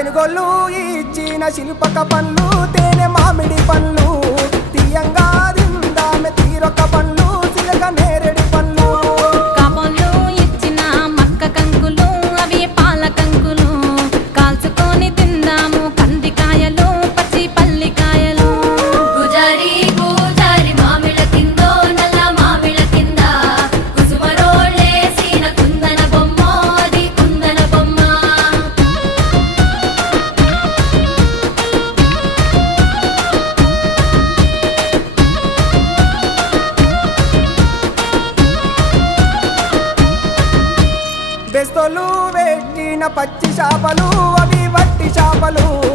తెలుగొల్లు ఇచ్చిన శిల్పక పనులు బెస్తలు పెట్టిన పచ్చి చేపలు అవి వట్టి చేపలు